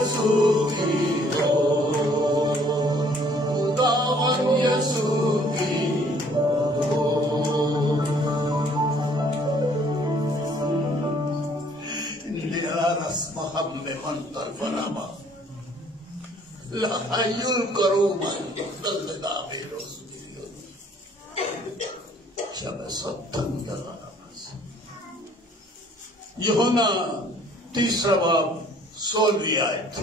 یسوع کی ہو، خداوند یسوع کی ہو۔ اسمهم بمن طرفنا لا حي الكروم يحتل دابي رسولي شبسطن دغنمس۔ یوحنا تیسرا باب 16ویں آیت۔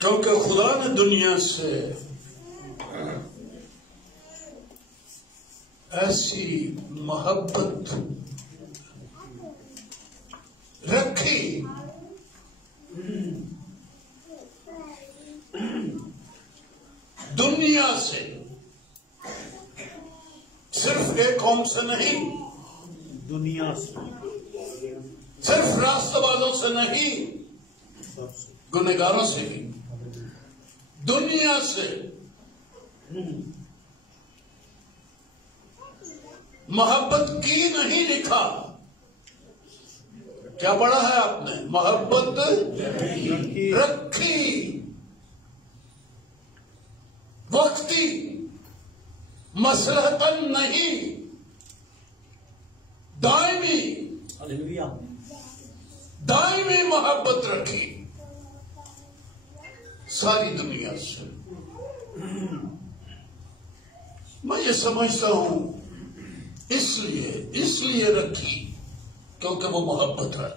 کیونکہ خدا نے دنیا سے ایسی محبت رکھی دنیا سے، صرف ایک قوم سے نہیں، دنیا سے، صرف راستہ بازوں سے نہیں، گنہگاروں سے بھی، دنیا سے محبت کی نہیں لکھا۔ کیا پڑھا ہے آپ نے؟ محبت رکھی، وقتی، مصلحتاً نہیں، دائمی، دائمی محبت رکھی ساری دنیا سے۔ میں یہ سمجھتا ہوں اس لیے رکھی کیونکہ وہ محبت ہے۔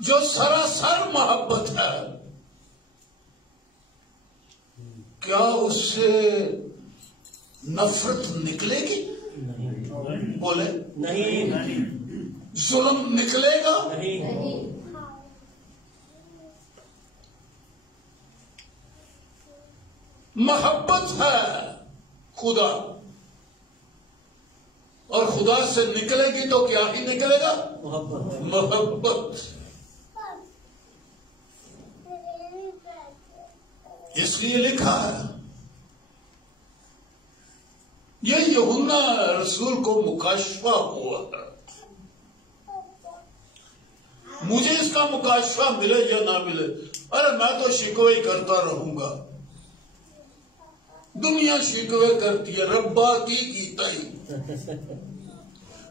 جو سراسر محبت ہے، کیا اس سے نفرت نکلے گی؟ بولے نہیں، ظلم نکلے گا؟ نہیں۔ محبت ہے خدا، اور خدا سے نکلے گی تو کیا ہی نکلے گا؟ محبت۔ اس لیے لکھا ہے، یہ یوحنا رسول کو مکاشفہ ہوا ہے۔ مجھے اس کا مکاشفہ ملے یا نہ ملے، ارے میں تو شکوے ہی کرتا رہوں گا۔ دنیا شکوے کرتی ہے، ربا کی تئی،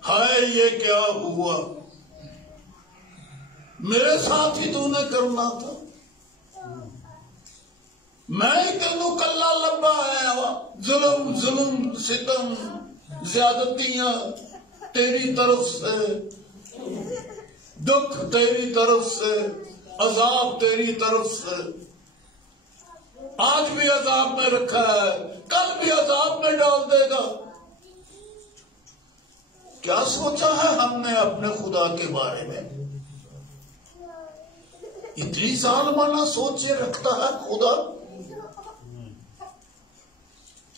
ہائے یہ کیا ہوا، میرے ساتھ ہی تو نے کرنا تھا، میں ہی تینوں کلا لبا ہے، ظلم ستم زیادتیاں تیری طرف سے، دکھ تیری طرف سے، عذاب تیری طرف سے، آج بھی عذاب میں رکھا ہے، کل بھی عذاب میں ڈال دے گا۔ کیا سوچا ہے ہم نے اپنے خدا کے بارے میں؟ اتنی ظالمانہ سوچے رکھتا ہے خدا؟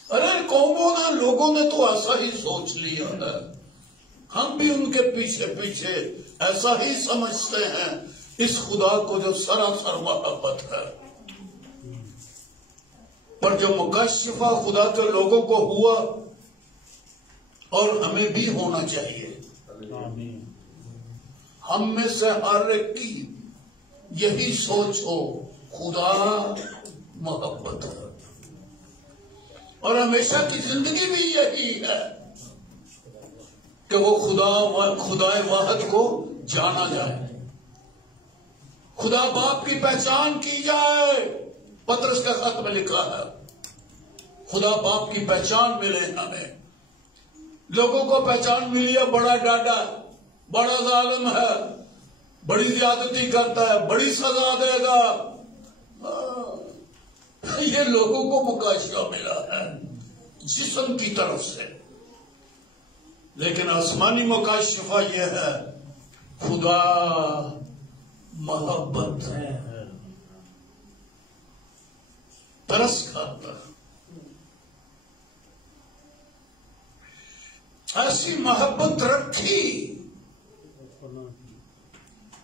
ارے قوموں نے، لوگوں نے تو ایسا ہی سوچ لیا ہے، ہم بھی ان کے پیچھے پیچھے ایسا ہی سمجھتے ہیں اس خدا کو جو سراسر محبت ہے۔ پر جو مکاشفہ خدا کے لوگوں کو ہوا، اور ہمیں بھی ہونا چاہیے، ہم میں سے ہر ایک کی یہی سوچ ہو، خدا محبت ہے، اور ہمیشہ کی زندگی بھی یہی ہے کہ وہ خدا واحد کو جانا جائے، خدا باپ کی پہچان کی جائے۔ پطرس کا خط میں لکھا ہے، خدا باپ کی پہچان ملے ہمیں۔ لوگوں کو پہچان ملی ہے، بڑا ڈاڈا، بڑا ظالم ہے، بڑی زیادتی کرتا ہے، بڑی سزا دے گا، یہ لوگوں کو مکاشفہ ملا ہے جسم کی طرف سے، لیکن آسمانی مکاشفہ یہ ہے، خدا محبت ہے، ترس کھاتا ہے۔ ایسی محبت رکھی.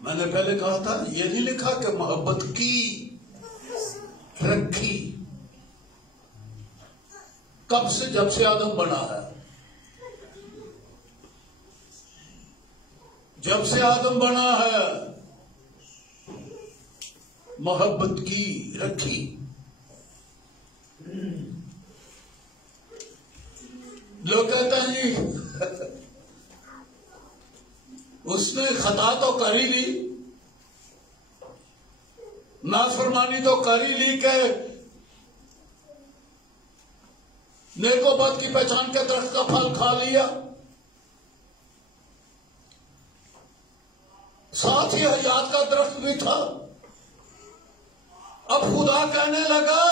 میں نے پہلے کہا تھا یہ نہیں لکھا کہ محبت کی، رکھی. کب سے؟ جب سے آدم بنا ہے. جب سے آدم بنا ہے محبت کی، رکھی. لوگ کہتے ہیں اس نے خطا تو کر ہی لی، نافرمانی تو کر ہی لی کہ نیک و بد کی پہچان کے درخت کا پھل کھا لیا، ساتھ ہی حیات کا درخت بھی تھا. اب خدا کہنے لگا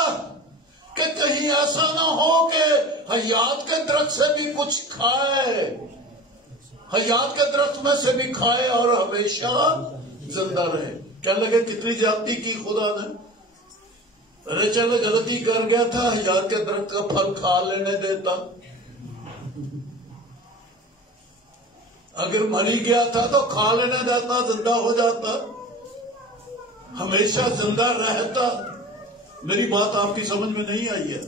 کہ کہیں ایسا نہ ہو کہ حیات کے درخت سے بھی کچھ کھائے، حیات کے درخت میں سے بھی کھائے اور ہمیشہ زندہ رہے. کہنے لگے کتنی زیادتی کی خدا نے. ارے چلو غلطی کر گیا تھا، حیات کے درخت کا پھل کھا لینے دیتا. اگر مری گیا تھا تو کھا لینے دیتا، زندہ ہو جاتا، ہمیشہ زندہ رہتا. میری بات آپ کی سمجھ میں نہیں آئی ہے،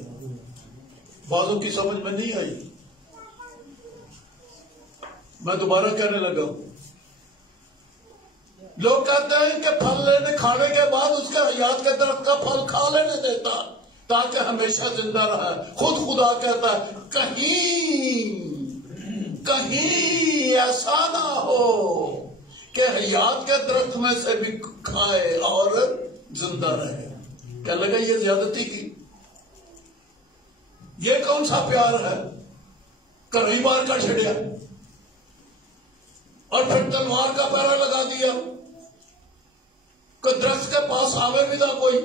بعضوں کی سمجھ میں نہیں آئی. میں دوبارہ کہنے لگا ہوں. لوگ کہتے ہیں کہ پھل لینے کھانے کے بعد اس کے حیات کے درخت کا پھل کھا لینے دیتا تاکہ ہمیشہ زندہ رہا. خود خدا کہتا ہے کہیں ایسا نہ ہو کہ حیات کے درخت میں سے بھی کھائے اور زندہ رہے. کہنے لگا یہ زیادتی کی، یہ کون سا پیار ہے؟ کئی بار کا چھڑیا اور پھر تلوار کا پہرا لگا دیا کہ درخت کے پاس آوے بھی نہ کوئی.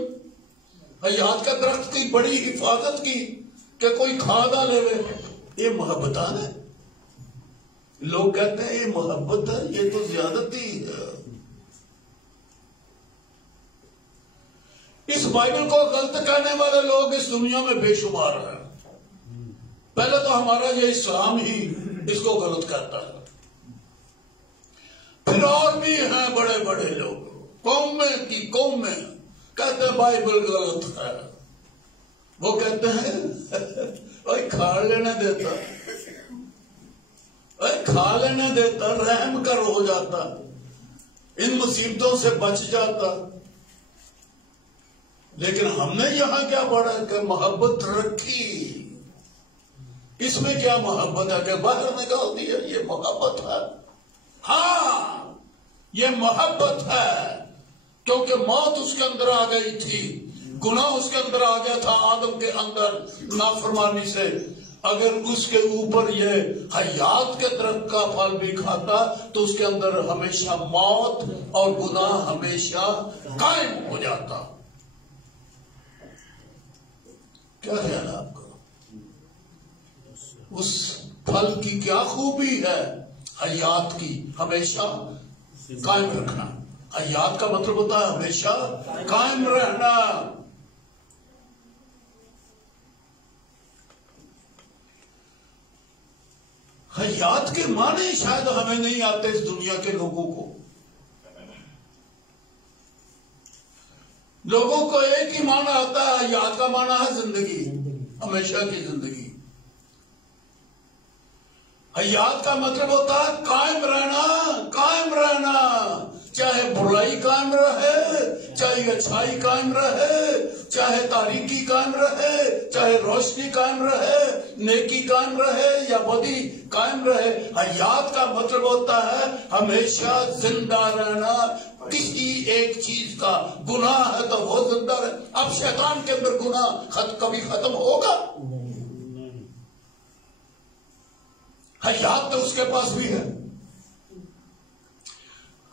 حیات کے درخت کی بڑی حفاظت کی کہ کوئی کھا نہ لے. یہ محبتان ہے. لوگ کہتے ہیں یہ محبت ہے، یہ تو زیادتی ہے. اس بائبل کو غلط کہنے والے لوگ اس دنیا میں بے شمار ہیں. پہلے تو ہمارا یہ اسلام ہی اس کو غلط کہتا ہے. پھر اور بھی ہیں بڑے بڑے لوگ قوم میں کہتے ہیں بائبل غلط ہے. وہ کہتے ہیں کھا لینے دیتا، کھا لینے دیتا، رحم کر ہو جاتا، ان مصیبتوں سے بچ جاتا. لیکن ہم نے یہاں کیا پڑھا کہ محبت رکھی. اس میں کیا محبت ہے کہ باہر نکال دیا؟ یہ محبت ہے. ہاں یہ محبت ہے کیونکہ موت اس کے اندر آ گئی تھی، گناہ اس کے اندر آ گیا تھا آدم کے اندر نافرمانی سے. اگر اس کے اوپر یہ حیات کے درخت کا پھل بھی کھاتا تو اس کے اندر ہمیشہ موت اور گناہ ہمیشہ قائم ہو جاتا. کیا خیال ہے آپ کا؟ اس پھل کی کیا خوبی ہے؟ حیات کی ہمیشہ قائم رکھنا. حیات کا مطلب ہوتا ہے ہمیشہ قائم رہنا. حیات کے معنی شاید ہمیں نہیں آتے اس دنیا کے لوگوں کو. لوگوں کو ایک ہی معنی آتا ہے، حیات کا معنی ہے زندگی، ہمیشہ کی زندگی. حیات کا مطلب ہوتا ہے قائم رہنا، قائم رہنا. چاہے برائی قائم رہے، چاہے اچھائی قائم رہے، چاہے تاریکی قائم رہے، چاہے روشنی قائم رہے، نیکی قائم رہے یا بدی قائم رہے. حیات کا مطلب ہوتا ہے ہمیشہ زندہ رہنا. کسی ایک چیز کا گناہ ہے تو وہ زندہ رہے. اب شیطان کے اندر گناہ کبھی ختم ہوگا؟ حیات تو اس کے پاس بھی ہے.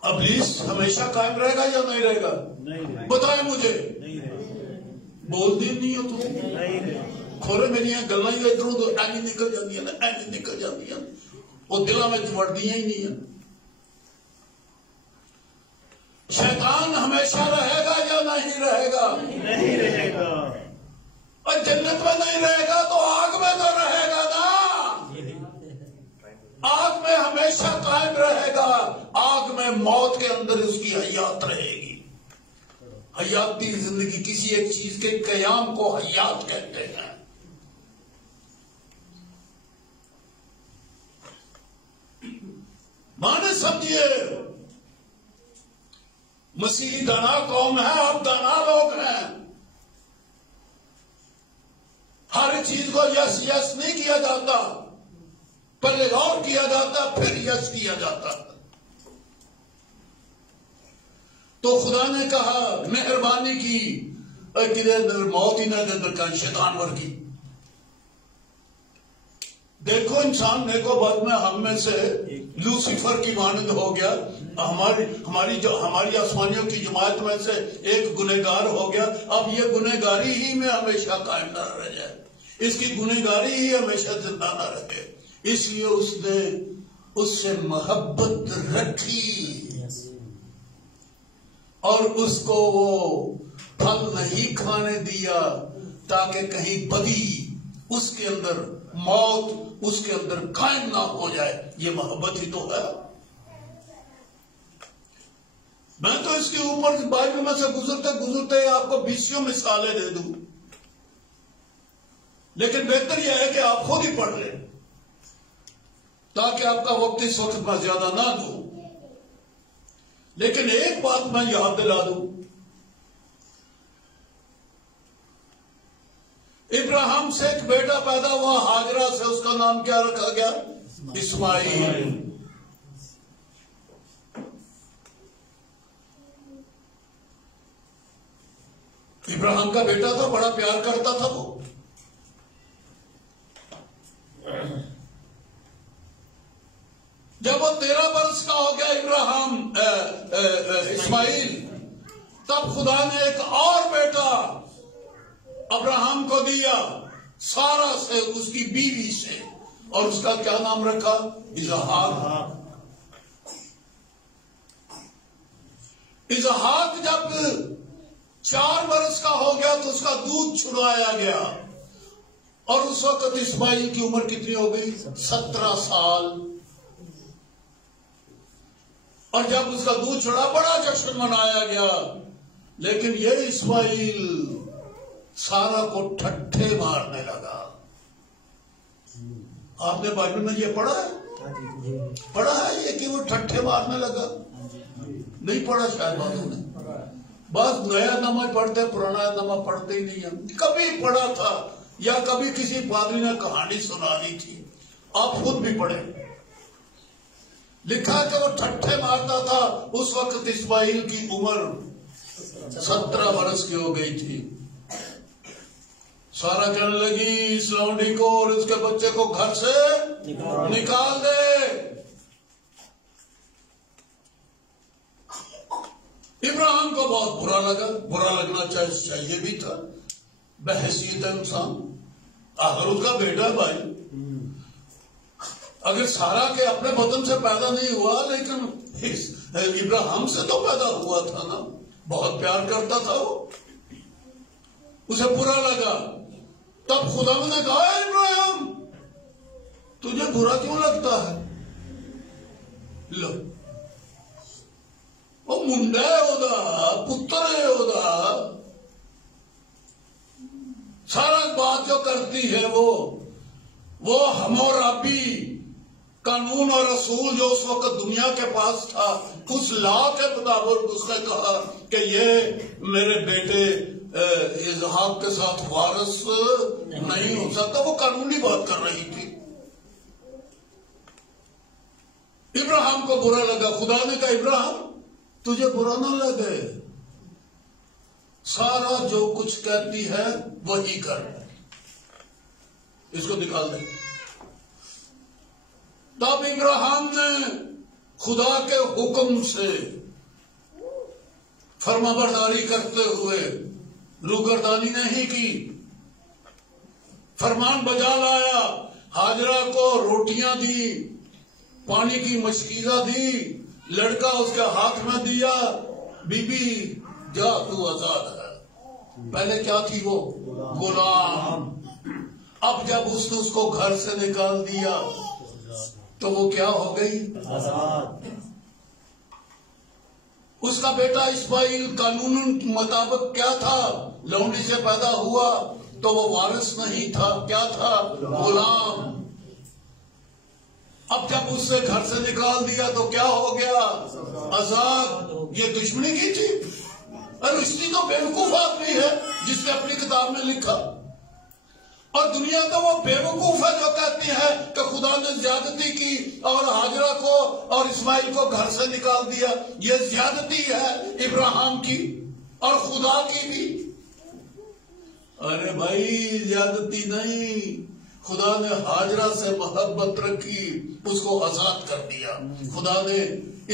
ابلیس ہمیشہ قائم رہے گا یا نہیں رہے گا؟ بتائیں مجھے. بولتی نہیں ہو تم کھولے میری گلا ہی ادھر ادھر ایویں نکل جاتی ہیں، ایویں نکل جاتی ہیں، وہ دلوں میں وڑدیاں ہی نہیں ہیں. شیطان ہمیشہ رہے گا یا نہیں رہے گا؟ نہیں رہے گا. اور جنت میں نہیں رہے گا تو آگ میں تو رہے گا نا. ہمیشہ قائم رہے گا، آگ میں موت کے اندر اس کی حیات رہے گی۔ حیاتی زندگی، کسی ایک چیز کے قیام کو حیات کہتے ہیں۔ مانے سمجھیے، مسیحی دانا قوم ہے، آپ دانا لوگ ہیں۔ ہر چیز کو یس یس نہیں کیا جاتا، پہلے غور کیا جاتا پھر یس کیا جاتا۔ تو خدا نے کہا مہربانی کی، کدھر موت ہی نہ دے کر شیطان ور کی۔ دیکھو انسان نیکو بد میں ہم میں سے لوسیفر کی مانند ہو گیا، ہماری آسمانیوں کی جماعت میں سے ایک گنہگار ہو گیا۔ اب یہ گنہگاری ہی میں ہمیشہ قائم نہ رہ جائے، اس کی گنہگاری ہی ہمیشہ زندہ نہ رہے، اس لیے اس نے اس سے محبت رکھی اور اس کو وہ پھل نہیں کھانے دیا تاکہ کہیں بدی اس کے اندر، موت اس کے اندر قائم نہ ہو جائے۔ یہ محبت ہی تو ہے۔ میں تو اس کے اوپر بائبل میں سے گزرتے گزرتے آپ کو 20 مثالیں دے دوں، لیکن بہتر یہ ہے کہ آپ خود ہی پڑھ لیں تاکہ آپ کا وقت اس وقت میں زیادہ نہ دوں۔ لیکن ایک بات میں یاد دلا دوں، ابراہیم سے ایک بیٹا پیدا ہوا ہاجرہ سے، اس کا نام کیا رکھا گیا؟ اسماعیل۔ ابراہیم کا بیٹا تھا، بڑا پیار کرتا تھا وہ۔ جب وہ 13 برس کا ہو گیا ابراہیم اسماعیل، تب خدا نے ایک اور بیٹا ابراہیم کو دیا، سارا سے، اس کی بیوی سے، اور اس کا کیا نام رکھا؟ اسحاق۔ اسحاق جب 4 برس کا ہو گیا تو اس کا دودھ چھڑوایا گیا، اور اس وقت اسماعیل کی عمر کتنی ہو گئی؟ 17 سال۔ اور جب اس کا دودھ چھڑا بڑا جشن منایا گیا، لیکن یہ اسماعیل سارا کو ٹھٹھے مارنے لگا۔ آپ نے بائبل میں یہ پڑھا ہے؟ پڑھا ہے یہ کہ وہ ٹھٹھے مارنے لگا؟ نہیں پڑھا شاید باتوں نے، بس نیا نامہ پڑھتے، پرانا نامہ پڑھتے ہی نہیں ہیں۔ کبھی پڑھا تھا یا کبھی کسی پادری نے کہانی سنا دی تھی، آپ خود بھی پڑھیں۔ لکھا کہ وہ ٹھٹھے مارتا تھا، اس وقت اسماعیل کی عمر 17 برس کی ہو گئی تھی۔ سارا کہنے لگی اس لونڈی کو اور اس کے بچے کو گھر سے نکال دے۔ ابراہیم کو بہت برا لگا، برا لگنا چاہیے بھی تھا، بحیثیت انسان، آخر اس کا بیٹا بھائی۔ اگر سارا کے اپنے بدن سے پیدا نہیں ہوا، لیکن ابراہیم سے تو پیدا ہوا تھا نا، بہت پیار کرتا تھا وہ، اسے برا لگا۔ تب خدا نے کہا ابراہیم تجھے برا کیوں لگتا ہے؟ لو وہ منڈا ہے ہودا، پتر ہے ہودا، سارا بات جو کرتی ہے وہ ہمورابی قانون اور رسول جو اس وقت دنیا کے پاس تھا، اس لا کے مطابق اس نے کہا کہ یہ میرے بیٹے اسحاق کے ساتھ وارث نہیں ہو سکتا، وہ قانونی بات کر رہی تھی۔ ابراہیم کو برا لگا، خدا نے کہا ابراہیم تجھے برا نہ لگے، سارا جو کچھ کہتی ہے وہی کر، اس کو نکال دے۔ تب ابراہیم نے خدا کے حکم سے فرما برداری کرتے ہوئے روگردانی نہیں کی، فرمان بجا لایا، ہاجرہ کو روٹیاں دی، پانی کی مشکیزہ دی، لڑکا اس کے ہاتھ میں دیا، بی بی جا تو آزاد ہے۔ پہلے کیا تھی وہ؟ غلام۔ اب جب اس نے اس کو گھر سے نکال دیا تو وہ کیا ہو گئی؟ آزاد. اس کا بیٹا اسماعیل قانون مطابق کیا تھا؟ لونڈی سے پیدا ہوا تو وہ وارث نہیں تھا، کیا تھا؟ غلام. اب جب اس سے گھر سے نکال دیا تو کیا ہو گیا؟ آزاد. یہ دشمنی کی تھی؟ اور اس کی تو بیوقوف آدمی ہے جس نے اپنی کتاب میں لکھا. اور دنیا تو وہ بیوقوف ہے جو کہتی ہے کہ خدا نے زیادتی کی اور ہاجرہ کو اور اسماعیل کو گھر سے نکال دیا. یہ زیادتی ہے ابراہیم کی اور خدا کی بھی. ارے بھائی زیادتی نہیں، خدا نے ہاجرہ سے محبت رکھی، اس کو آزاد کر دیا. خدا نے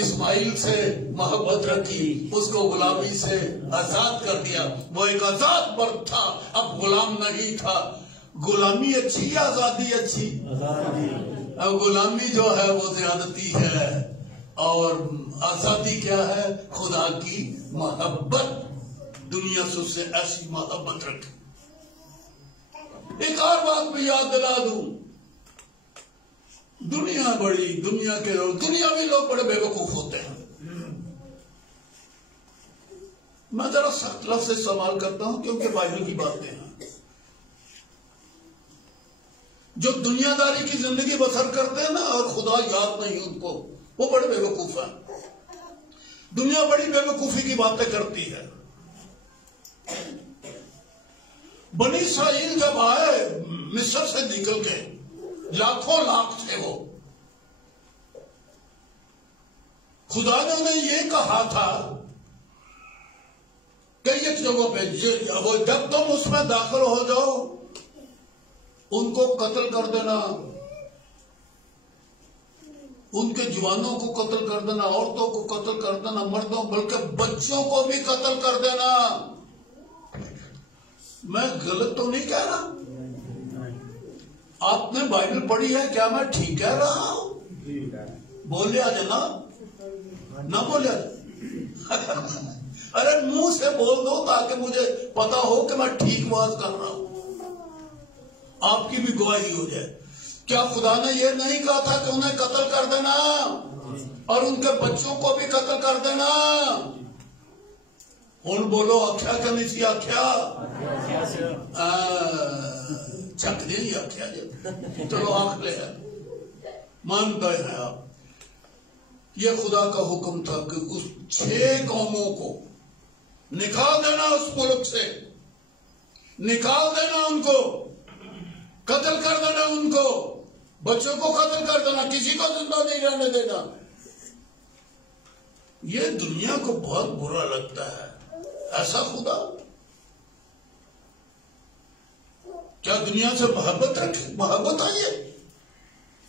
اسماعیل سے محبت رکھی، اس کو غلامی سے آزاد کر دیا. وہ ایک آزاد مرد تھا، اب غلام نہیں تھا. غلامی اچھی یا آزادی اچھی؟ اب غلامی جو ہے وہ زیادتی ہے اور آزادی کیا ہے؟ خدا کی محبت. دنیا سے اس سے ایسی محبت رکھی. ایک اور بات میں یاد دلا دوں، دنیا کے لوگ، دنیاوی لوگ بڑے بے وقوف ہوتے ہیں. میں ذرا سخت لفظ استعمال کرتا ہوں کیونکہ بائبل کی باتیں ہیں. جو دنیا داری کی زندگی بسر کرتے ہیں نا اور خدا یاد نہیں ان کو، وہ بڑے بے وقوف ہیں. دنیا بڑی بے وقوفی کی باتیں کرتی ہے. بنی اسرائیل جب آئے مصر سے نکل کے، لاکھوں لاکھ تھے وہ. خدا نے انہیں یہ کہا تھا کئی ایک جگہوں پہ، جب تم اس میں داخل ہو جاؤ ان کو قتل کر دینا، ان کے جوانوں کو قتل کر دینا، عورتوں کو قتل کر دینا، مردوں بلکہ بچوں کو بھی قتل کر دینا. میں غلط تو نہیں کہہ رہا؟ آپ نے بائبل پڑھی ہے، کیا میں ٹھیک کہہ رہا ہوں؟ بولیا جناب، نہ بولیا. ارے منہ سے بول دو تاکہ مجھے پتا ہو کہ میں ٹھیک بات کر رہا ہوں، آپ کی بھی گواہی ہو جائے. کیا خدا نے یہ نہیں کہا تھا کہ انہیں قتل کر دینا اور ان کے بچوں کو بھی قتل کر دینا؟ ہوں بولو آخیا کہ نہیں سی آخیا؟ چک نہیں آخیا جی، چلو آخ لے مانتا ہے آپ. یہ خدا کا حکم تھا کہ اس 6 قوموں کو نکال دینا، اس ملک سے نکال دینا، ان کو قتل کر دینا، ان کو بچوں کو قتل کر دینا، کسی کو زندہ نہیں رہنے دینا. یہ دنیا کو بہت برا لگتا ہے ایسا خدا. کیا دنیا سے محبت رکھے؟ محبت ہے یہ؟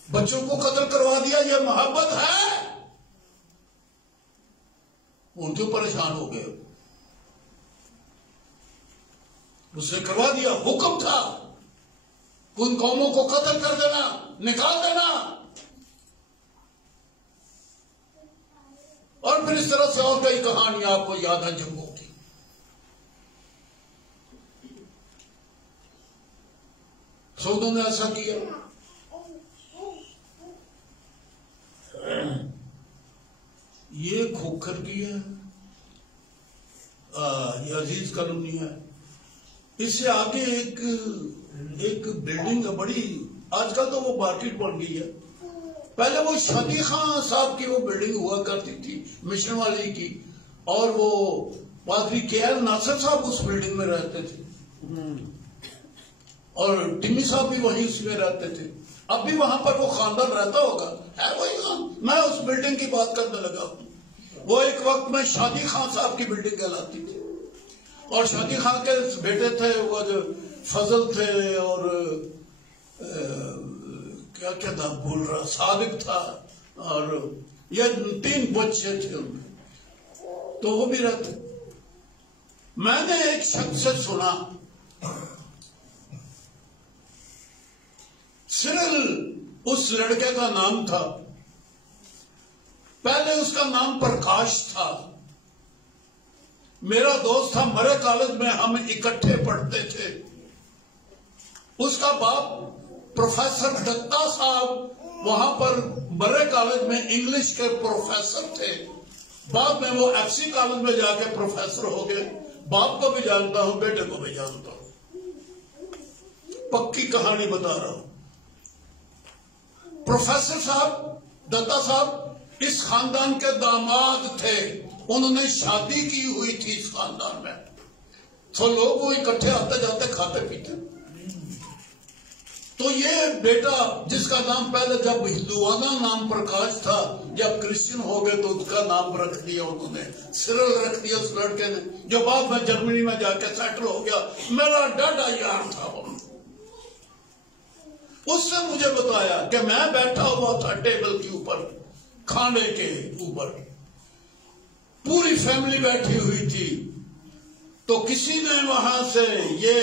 بچوں کو قتل کروا دیا، یہ محبت ہے؟ ان کو پریشان ہو گئے، اس نے کروا دیا. حکم تھا ان قوموں کو قتل کر دینا، نکال دینا. اور پھر اس طرح سے اور کئی کہانیاں آپ کو یاد ہے جنگوں کی. سعودوں نے ایسا کیا. یہ کھوکھر کی ہے، یہ عزیز کالونی ہے. اس سے آگے ایک بلڈنگ ہے بڑی، آج کل تو وہ مارکیٹ بن گئی ہے. پہلے وہ شادی خان صاحب کی وہ بلڈنگ ہوا کرتی تھی مشن والی کی، اور وہ پادری کے ایل ناصر صاحب اس بلڈنگ میں رہتے تھے اور ٹمی صاحب بھی وہیں اس میں رہتے تھے. اب بھی وہاں پر وہ خاندان رہتا ہوگا، ہے وہی خان. میں اس بلڈنگ کی بات کرنے لگا ہوں. وہ ایک وقت میں شادی خان صاحب کی بلڈنگ کہلاتی تھی، اور شادی خان کے بیٹے تھے وہ جو فضل تھے، اور کیا کیا تھا بھول رہا، صادق تھا، اور یہ 3 بچے تھے ان کے، تو وہ بھی رہتے. میں نے ایک شخص سے سنا، سرل اس لڑکے کا نام تھا. پہلے اس کا نام پرکاش تھا. میرا دوست تھا، مرے کالج میں ہم اکٹھے پڑھتے تھے. اس کا باپ پروفیسر دتا صاحب وہاں پر برے کالج میں انگلش کے پروفیسر تھے، بعد میں وہ ایف سی کالج میں جا کے پروفیسر ہو گئے. باپ کو بھی جانتا ہوں، بیٹے کو بھی جانتا ہوں، پکی کہانی بتا رہا ہوں. پروفیسر صاحب دتا صاحب اس خاندان کے داماد تھے، انہوں نے شادی کی ہوئی تھی اس خاندان میں، تو لوگ وہ اکٹھے آتے جاتے کھاتے پیتے. تو یہ بیٹا جس کا نام پہلے جب ہندوانہ نام پرکاش تھا، جب کرسچن ہو گئے تو اس کا نام رکھ دیا انہوں نے، سرل رکھ دیا اس لڑکے نے، جو بعد میں جرمنی میں جا کے سیٹل ہو گیا. میرا ڈاڈا یار تھا وہ. اس نے مجھے بتایا کہ میں بیٹھا ہوا تھا ٹیبل کے اوپر، کھانے کے اوپر، پوری فیملی بیٹھی ہوئی تھی، تو کسی نے وہاں سے یہ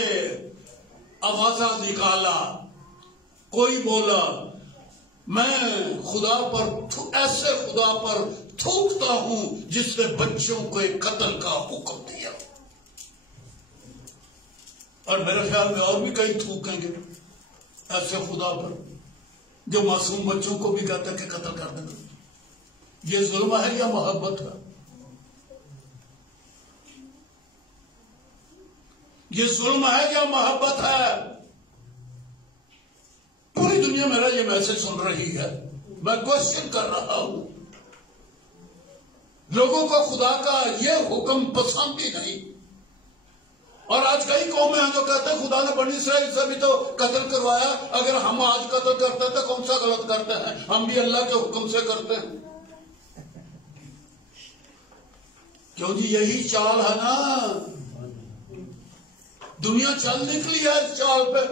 آوازہ نکالا، کوئی بولا میں خدا پر ایسے خدا پر تھوکتا ہوں جس نے بچوں کو قتل کا حکم دیا. اور میرے خیال میں اور بھی کئی تھوکیں گے ایسے خدا پر جو معصوم بچوں کو بھی کہتا ہے کہ قتل کر دینا. یہ ظلم ہے یا محبت ہے؟ یہ ظلم ہے یا محبت ہے؟ پوری دنیا میرا یہ میسج سن رہی ہے، میں کوشچن کر رہا ہوں. لوگوں کو خدا کا یہ حکم پسند ہی نہیں. اور آج کئی قومیں ہیں جو کہتے ہیں خدا نے بنی اسرائیل سے بھی تو قتل کروایا، اگر ہم آج قتل کرتے ہیں تو کون سا غلط کرتے ہیں، ہم بھی اللہ کے حکم سے کرتے ہیں. کیوں جی یہی چال ہے نا، دنیا چل نکلی ہے اس چال پہ.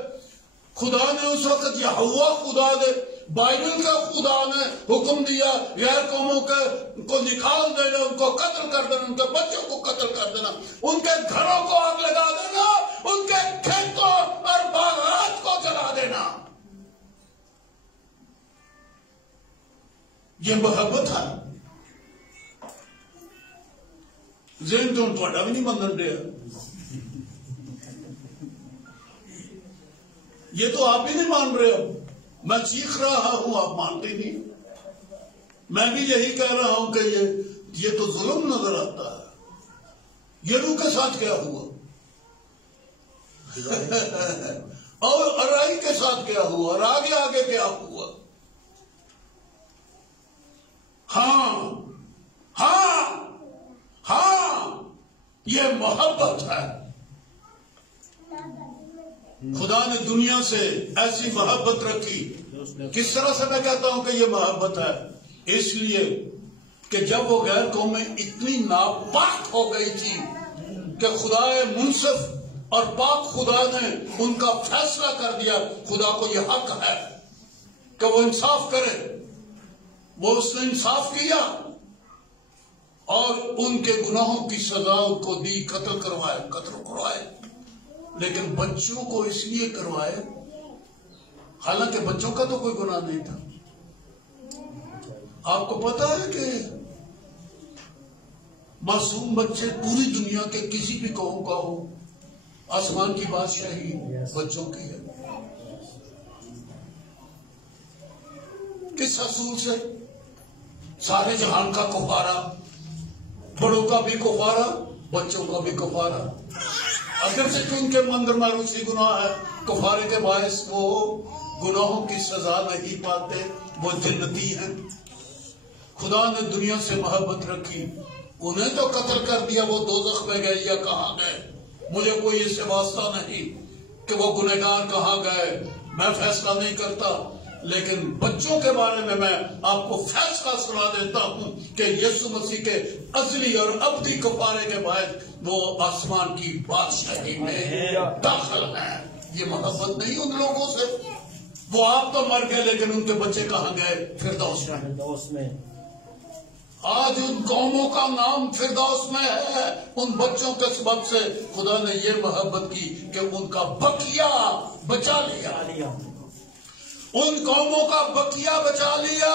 خدا نے اس وقت یہوہ خدا نے بائبل کا خدا نے حکم دیا غیر قوموں کو نکال دینا، ان کو قتل کر دینا، ان کے بچوں کو قتل کر دینا، ان کے گھروں کو آگ لگا دینا، ان کے کھیتوں اور باغات کو جلا دینا. یہ محبت ہے. ذہن تو تھوڑا بھی نہیں بندن دیا. یہ تو آپ بھی نہیں مان رہے ہو. میں چیخ رہا ہوں، آپ مانتے نہیں. میں بھی یہی کہہ رہا ہوں کہ یہ تو ظلم نظر آتا ہے. یہ روح کے ساتھ کیا ہوا اور ارائی کے ساتھ کیا ہوا اور آگے آگے کیا ہوا. ہاں ہاں ہاں، یہ محبت ہے. خدا نے دنیا سے ایسی محبت رکھی. کس طرح سے میں کہتا ہوں کہ یہ محبت ہے؟ اس لیے کہ جب وہ غیر قومیں اتنی ناپاک ہو گئی تھی کہ خدا منصف اور پاک خدا نے ان کا فیصلہ کر دیا. خدا کو یہ حق ہے کہ وہ انصاف کرے. وہ اس نے انصاف کیا اور ان کے گناہوں کی سزا ان کو دی، قتل کروائے. لیکن بچوں کو اس لیے کروائے حالانکہ بچوں کا تو کوئی گناہ نہیں تھا. آپ کو پتا ہے کہ معصوم بچے پوری دنیا کے کسی بھی قوم کا ہو، آسمان کی بادشاہی بچوں کی ہے. کس اصول سے؟ سارے جہان کا کفارہ، بڑوں کا بھی کفارہ، بچوں کا بھی کفارہ. اگرچہ کہ ان کے اندر معروسی گناہ ہے، کفارے کے باعث وہ گناہوں کی سزا نہیں پاتے، وہ جنتی ہیں. خدا نے دنیا سے محبت رکھی، انہیں تو قتل کر دیا، وہ دوزخ میں گئے یا کہاں گئے مجھے کوئی اس سے واسطہ نہیں کہ وہ گنہگار کہاں گئے، میں فیصلہ نہیں کرتا. لیکن بچوں کے بارے میں آپ کو فیصلہ سنا دیتا ہوں کہ یسوع مسیح کے ازلی اور ابدی کفارے کے باعث وہ آسمان کی بادشاہی میں داخل ہیں. یہ محبت نہیں ان لوگوں سے. وہ آپ تو مر گئے لیکن ان کے بچے کہاں گئے؟ فردوس میں. آج ان قوموں کا نام فردوس میں ہے ان بچوں کے سبب سے. خدا نے یہ محبت کی کہ ان کا بقیہ بچا لیا. ان قوموں کا بقیہ بچا لیا.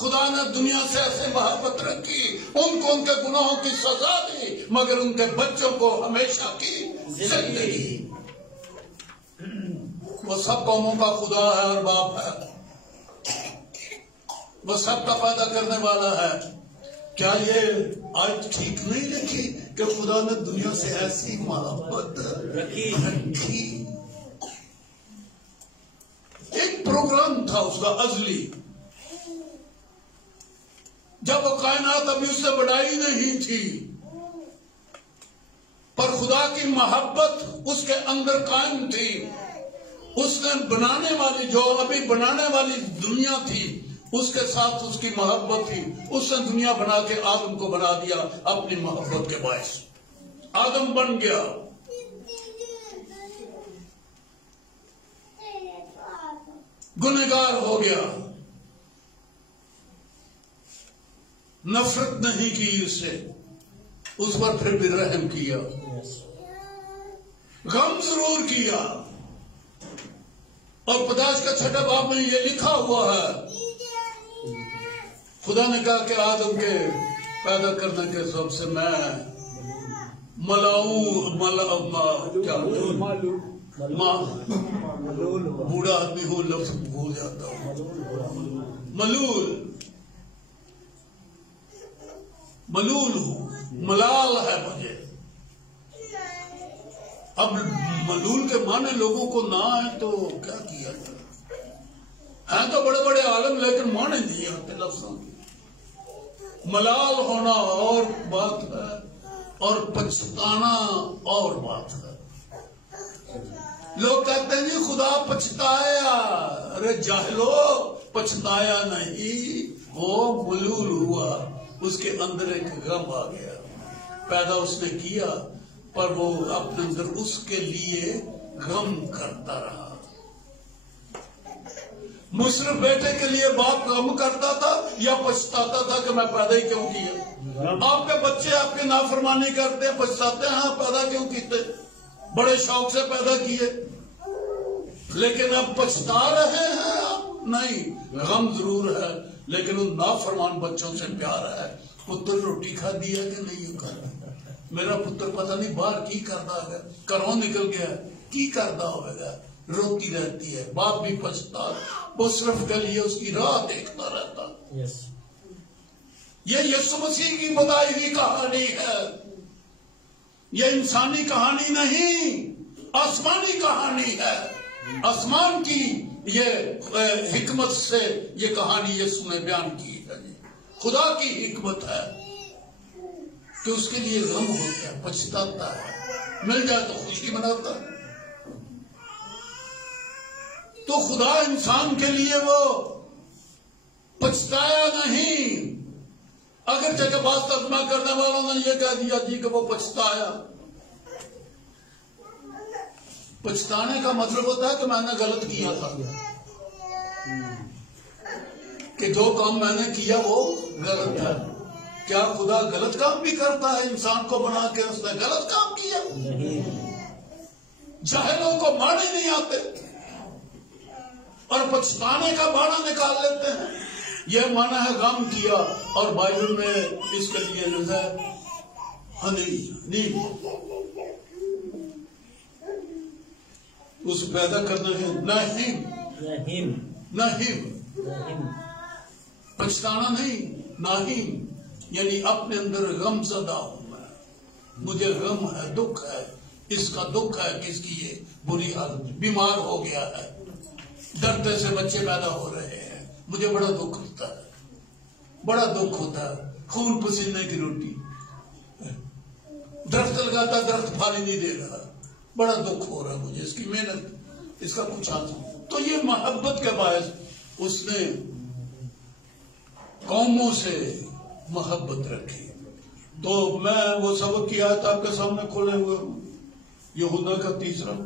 خدا نے دنیا سے ایسے محبت رکھی، ان کو ان کے گناہوں کی سزا دی مگر ان کے بچوں کو ہمیشہ کی زندگی. وہ سب قوموں کا خدا ہے اور باپ ہے. وہ سب کا پیدا کرنے والا ہے. کیا یہ آج ٹھیک نہیں لکھی کہ خدا نے دنیا سے ایسی محبت رکھی؟ ایک پروگرام تھا اس کا ازلی. جب وہ کائنات ابھی اس سے بڑھائی نہیں تھی، پر خدا کی محبت اس کے اندر قائم تھی. اس نے بنانے والی، جو ابھی بنانے والی دنیا تھی، اس کے ساتھ اس کی محبت تھی. اس نے دنیا بنا کے آدم کو بنا دیا اپنی محبت کے باعث. آدم بن گیا. گنہگار ہو گیا. نفرت نہیں کی اس سے، اس پر پھر بھی رحم کیا. غم ضرور کیا. اور پیدائش کا 6 باب میں یہ لکھا ہوا ہے، خدا نے کہا کہ آدم کے پیدا کرنے کے سب سے میں بوڑھا آدمی ہوں، لفظ بھول جاتا ہوں. ملول ہوں، ملال ہے مجھے. اب ملول کے معنی لوگوں کو نہ آئے تو کیا کیا جائے؟ ہیں تو بڑے بڑے عالم، لیکن معنی نہیں آتے لفظوں کی. ملال ہونا اور بات ہے، اور پچھتانا اور بات ہے. لوگ کہتے ہیں جی خدا پچھتایا. ارے جاہلو، پچھتایا نہیں، وہ ملول ہوا. اس کے اندر ایک غم آ گیا. پیدا اس نے کیا، پر وہ اپنے اندر اس کے لیے غم کرتا رہا. مصرف بیٹے کے لیے باپ غم کرتا تھا یا پچھتاتا تھا کہ میں پیدا ہی کیوں کیا؟ آپ کے بچے آپ کی نافرمانی کرتے ہیں، پچھتاتے ہیں ہاں پیدا کیوں کیتے؟ بڑے شوق سے پیدا کیے، لیکن اب پچھتا رہے ہیں آپ؟ نہیں، غم ضرور ہے، لیکن ان نافرمان بچوں سے پیار ہے. پتر روٹی کھا دیا کہ نہیں کھا؟ میرا پتر پتہ نہیں باہر کی کرتا ہے، گھروں نکل گیا کی کرتا ہوگا، روتی رہتی ہے. باپ بھی پچھتا، وہ صرف کے لیے اس کی راہ دیکھتا رہتا. یہ یسوع مسیح کی بتائی ہوئی کہانی ہے. یہ انسانی کہانی نہیں، آسمانی کہانی ہے. آسمان کی یہ حکمت سے یہ کہانی یسوع نے بیان کی ہے. خدا کی حکمت ہے کہ اس کے لیے غم ہوتا ہے، پچھتاتا ہے. مل جائے تو خوشی مناتا ہے. تو خدا انسان کے لیے وہ پچھتایا نہیں. اگر جگہ بعض ترجمہ کرنے والوں نے یہ کہہ دیا جی کہ وہ پچھتایا. پچھتانے کا مطلب ہوتا ہے کہ میں نے غلط کیا تھا، کہ جو کام میں نے کیا وہ غلط ہے. کیا خدا غلط کام بھی کرتا ہے؟ انسان کو بنا کے اس نے غلط کام کیا؟ جاہلوں کو معنی نہیں آتے اور پچھتانے کا معنی نکال لیتے ہیں. یہ معنی ہے غم کیا، اور بائبل میں اس کے لیے لفظ ہے اس پیدا کرنا ہے نہیں، پچھتانا نہیں، ناہیم یعنی اپنے اندر غم زدہ ہوں میں. مجھے غم ہے، دکھ ہے. اس کا دکھ ہے کہ اس کی یہ بری حالت، بیمار ہو گیا ہے، ڈرتے سے بچے پیدا ہو رہے ہیں. مجھے بڑا دکھ ہوتا ہے، بڑا دکھ ہوتا ہے. خون پسینے کی روٹی، درخت لگاتا درخت پھل نہیں دے رہا، بڑا دکھ ہو رہا ہے مجھے. اس کی محنت، اس کا کچھ حاصل. تو یہ محبت کے باعث اس نے قوموں سے محبت رکھی. تو میں وہ سبق کی آیت آپ کے سامنے کھولے ہوئے ہوں، یہودا کا 3.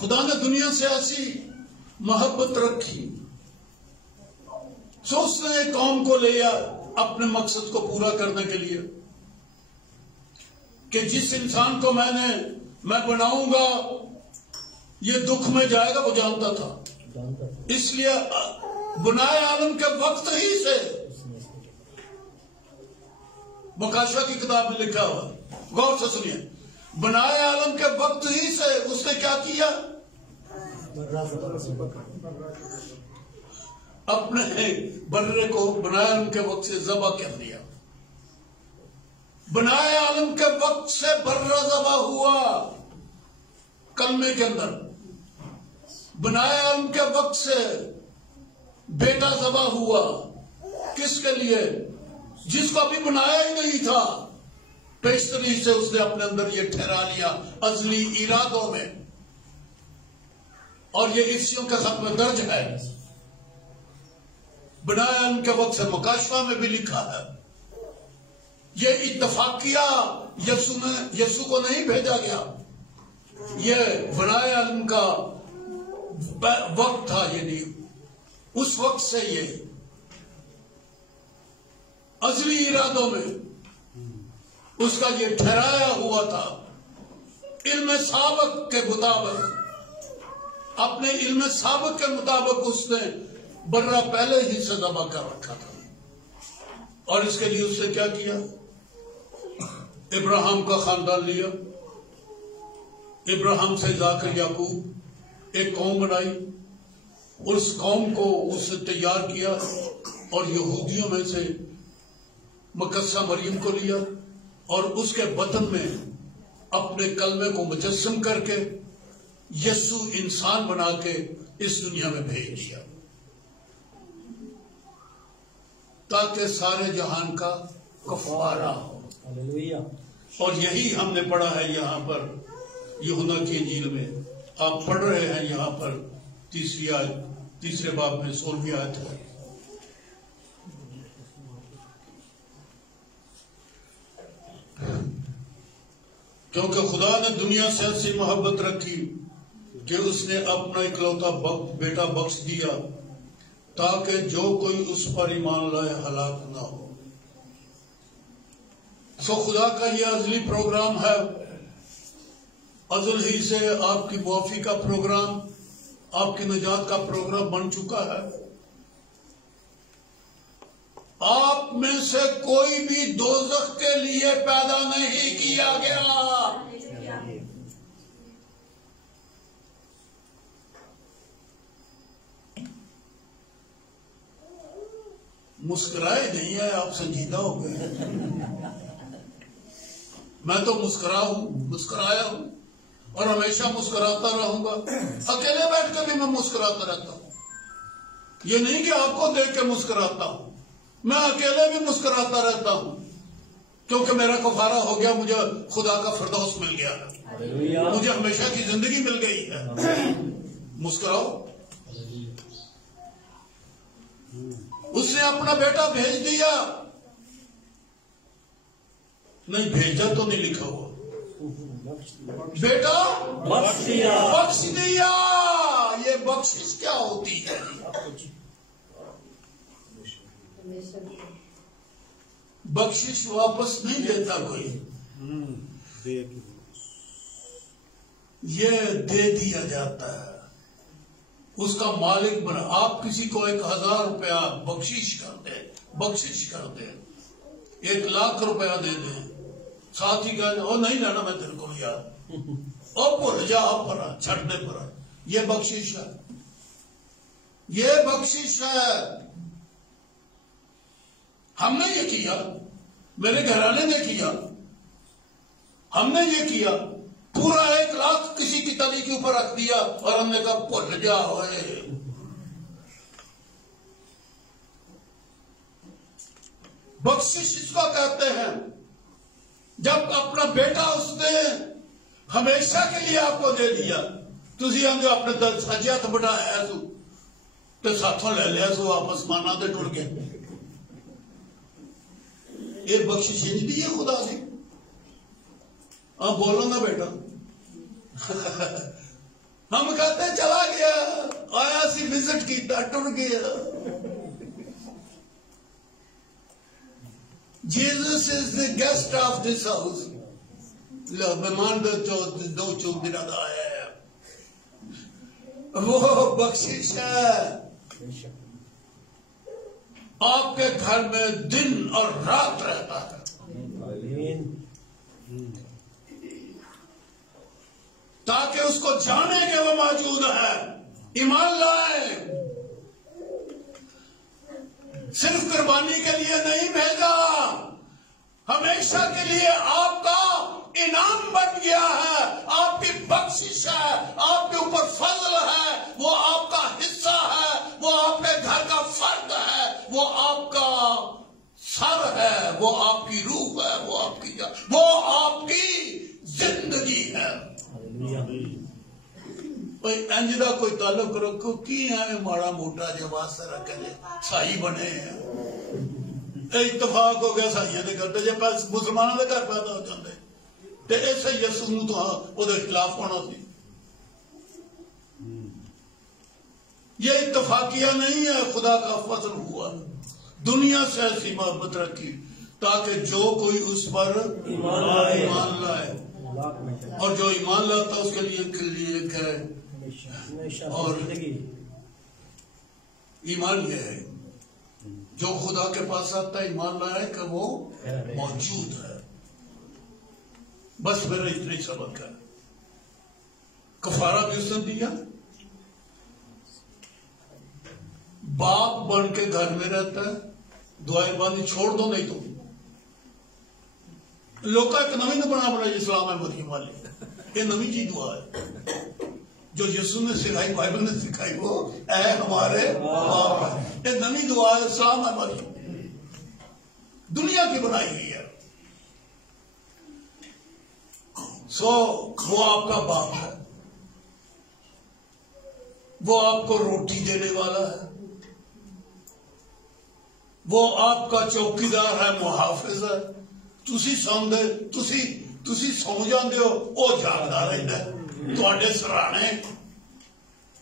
خدا نے دنیا سے ایسی محبت رکھی، سو اس نے ایک قوم کو لیا اپنے مقصد کو پورا کرنے کے لیے، کہ جس انسان کو میں بناؤں گا یہ دکھ میں جائے گا، وہ جانتا تھا. اس لیے بنائے عالم کے وقت ہی سے، مکاشفہ کی کتاب میں لکھا ہوا، غور سے سنیے، بنائے عالم کے وقت ہی سے اس نے کیا کیا؟ اپنے برے کو بنائے عالم کے وقت سے ذبح کر دیا. بنائے عالم کے وقت سے برہ ذبح ہوا کلمے کے اندر. بنائے عالم کے وقت سے بیٹا ذبح ہوا. کس کے لیے؟ جس کو ابھی بنایا ہی نہیں تھا. پیشتری سے اس نے اپنے اندر یہ ٹھہرا لیا ازلی ارادوں میں. اور یہ عیسیوں کے خط میں درج ہے. بنائے عالم کے وقت سے مکاشفہ میں بھی لکھا ہے. یہ اتفاقیہ یسوع کو نہیں بھیجا گیا. یہ بنائے عالم کا وقت تھا. یعنی اس وقت سے یہ ازلی ارادوں میں اس کا یہ ٹھہرایا ہوا تھا. علم سابق کے مطابق، اپنے علم سابق کے مطابق اس نے برہ پہلے ہی سے ذبح کر رکھا تھا. اور اس کے لیے اس نے کیا کیا؟ ابراہیم کا خاندان لیا. ابراہیم سے جا کر یعقوب ایک قوم بنائی. اس قوم کو اس نے تیار کیا اور یہودیوں میں سے مقدسہ مریم کو لیا اور اس کے بطن میں اپنے کلمے کو مجسم کر کے یسوع انسان بنا کے اس دنیا میں بھیج دیا تاکہ سارے جہان کا کفارہ ہو. اور یہی ہم نے پڑھا ہے یہاں پر یوحنا کی انجیل میں. آپ پڑھ رہے ہیں یہاں پر تیسرے باب میں 16ویں آیت ہے. کیونکہ خدا نے دنیا سے ایسی محبت رکھی کہ اس نے اپنا اکلوتا بیٹا بخش دیا تاکہ جو کوئی اس پر ایمان لائے ہلاک نہ ہو. سو خدا کا یہ ازلی پروگرام ہے. ازل ہی سے آپ کی معافی کا پروگرام، آپ کی نجات کا پروگرام بن چکا ہے. آپ میں سے کوئی بھی دوزخ کے لیے پیدا نہیں کیا گیا. مسکرائے نہیں ہے، آپ سنجیدہ ہو گئے. میں تو مسکرایا ہوں اور ہمیشہ مسکراتا رہوں گا. اکیلے بیٹھ کر بھی میں مسکراتا رہتا ہوں. یہ نہیں کہ آپ کو دیکھ کے مسکراتا ہوں، میں اکیلے بھی مسکراتا رہتا ہوں کیونکہ میرا کفارہ ہو گیا. مجھے خدا کا فردوس مل گیا، مجھے ہمیشہ کی زندگی مل گئی ہے. مسکراؤ. اس نے اپنا بیٹا بھیج دیا. نہیں بھیجا تو نہیں لکھا ہوا، بیٹا بخش دیا. یہ بخشش کیا ہوتی ہے؟ بخشش واپس نہیں دیتا کوئی، یہ دے دیا جاتا ہے. اس کا مالک بنا. آپ کسی کو 1000 روپیہ بخشش کر دیں، 1,00,000 روپیہ دے دیں، ساتھ ہی کہا وہ نہیں لینا میں تیرے کو یار، اور بھول جا پر چھٹنے پر. یہ بخشش ہے، یہ بخشش ہے. ہم نے یہ کیا، میرے گھرانے نے کیا، ہم نے یہ کیا. پورا 1,00,000 کسی کی تلی کے اوپر رکھ دیا اور ہم نے کہا بھول جا ہوئے. بخشش اس کو کہتے ہیں جب اپنا بیٹا اس نے ہمیشہ کے لیے آپ کو دے دیا. تھی ہم جو اپنے دل سجیا تو بنایا تو ساتھوں لے لیا سو واپس مانا تو ٹر گئے. یہ بخشش نہیں دی ہے خدا نے. آپ بولو نا بیٹا. ہم کہتے ہیں چلا گیا، آیا سی وزٹ کیتا ٹر گیا. Jesus is the guest of this house. مہمان دو چوک دن آیا ہے، وہ بخشش ہے. آپ کے گھر میں دن اور رات رہتا ہے تاکہ اس کو جانے کہ وہ موجود ہے. ایمان لائیں، صرف قربانی کے لیے نہیں بھیجا، ہمیشہ کے لیے آپ کا انعام بن گیا ہے، آپ کی بخشش ہے، آپ کے اوپر فضل ہے، وہ آپ کا حصہ ہے، وہ آپ کے گھر کا فرد ہے، وہ آپ کا سر ہے، وہ آپ کی روح ہے، وہ آپ کی زندگی ہے۔ انجدہ کوئی تعلق رکھو کی ہے ماڑا موٹا جو واسطہ رکھے سائی بنے ہیں، اتفاق ہو گیا سائیاں نے کرتے جب مسلمانوں کے گھر پیدا ہو جاتے تے ایسے یسوع نوں تو وہ خلاف ہونا سی۔ یہ اتفاقیہ نہیں ہے، خدا کا فضل ہوا، دنیا سے ایسی محبت رکھی تاکہ جو کوئی اس پر ایمان لائے، اور جو ایمان لاتا اس کے لیے ایک ہے، اور ایمان یہ ہے جو خدا کے پاس آتا ہے ایمان لائے کہ وہ موجود ہے۔ بس میرا اتنا ہی سبق ہے۔ کفارہ بھی اس نے دیا، باپ بن کے گھر میں رہتا ہے، دعائیں بانی چھوڑ دو نہیں تو لوگ ایک نوی بنا اسلام ہے مریم والی، یہ نوی چیز دعا ہے جو یسوع نے سکھائی، بائبل نے سکھائی، وہ اے ہمارے باپ ہے، یہ نوی دعا ہے، اسلام ہے مریم، دنیا کی بنائی ہوئی ہے۔ وہ آپ کا باپ ہے، وہ آپ کو روٹی دینے والا ہے، وہ آپ کا چوکیدار ہے، محافظ ہے۔ تسی سو جاندے ہو، وہ جاگتا رہتا ہے تواڈے سرانے،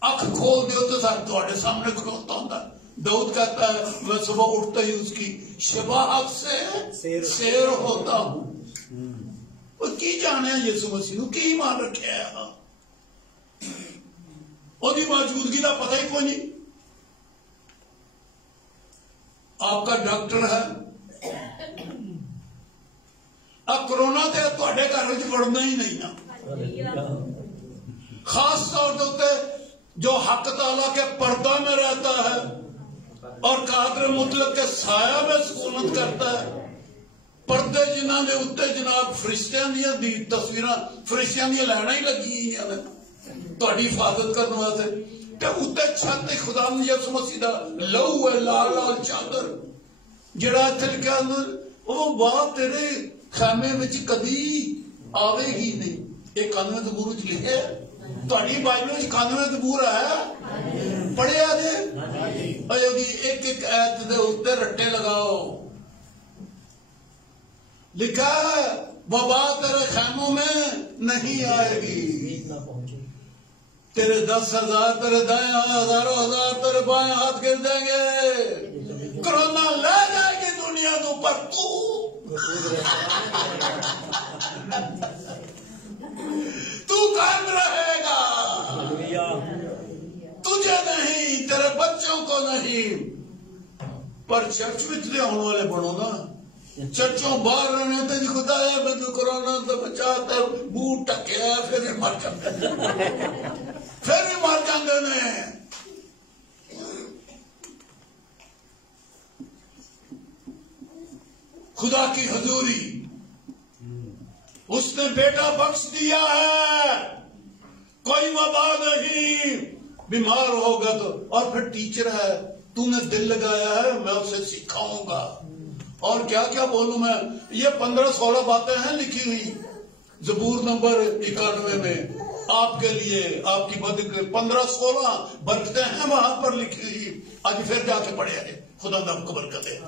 اکھ کھول دیو تو تواڈے سامنے کھلوتا ہوتا ہے۔ داؤد کہتا ہے میں صبح اٹھتے ہی اس کی شباہت سے سیر ہوتا ہوں۔ وہ کی جانے ہیں یسوع مسیح نو، کی ایمان رکھے ہے، وہ دی موجودگی کا پتہ ہی کوئی نہیں۔ آپ کا ڈاکٹر ہے، اب کرونا تے تواڈے گھر وچ وڑنا ہی نہیں نا، خاص طور پہ جو حق تعالیٰ کے پردہ میں رہتا ہے اور قادر مطلق کے سایہ میں سکونت کرتا ہے، پردے جنہاں دے اتے جناب فرشتیاں دیاں دی تصویراں، فرشتیاں دیاں لائناں ہی لگی ہیں تہاڈی حفاظت کرنے واسطے، تے اتے چھت خدا یسوع مسیح دا لہو ہے، لال لال چادر، جڑا اتھے لکھا وہ بات تیرے خیمے وچ کدی آوے ہی نہیں۔ یہ 91 زبور وچ لکھے، تہاڈی بائبل وچ 91 زبور ہے، پڑھیا جے، ایک ایک آیت دے اوتے رٹے لگاؤ، لکھا ہے وبا تیرے خیموں میں نہیں آئے گی، تیرے 10,000 تیرے دائیں، ہزاروں ہزار تیرے بائیں ہاتھ گر جائیں گے، کرونا لے جائے گی دنیا تو، پر تو قائم رہے گا، تجھے نہیں، تیرے بچوں کو نہیں۔ پر چرچ وچ لے آنے والے بڑھو نا، چرچوں باہر رہنے تے خدا ہے میں تو کرونا تو بچاتا منہ ٹکیا پھر بھی مر جاندے، پھر بھی مر جاندے نے۔ خدا کی حضوری، اس نے بیٹا بخش دیا ہے، کوئی وبا نہیں، بیمار ہوگا تو، اور پھر ٹیچر ہے، تو نے دل لگایا ہے میں اسے سکھاؤں گا، اور کیا کیا بولوں میں، یہ 15-16 باتیں ہیں لکھی ہوئی زبور نمبر 91 میں آپ کے لیے، آپ کی مدد کے 15-16 برکتیں ہیں وہاں پر لکھی ہوئی۔ آج پھر جا کے پڑھے خدا نے آپ کو برکت دے۔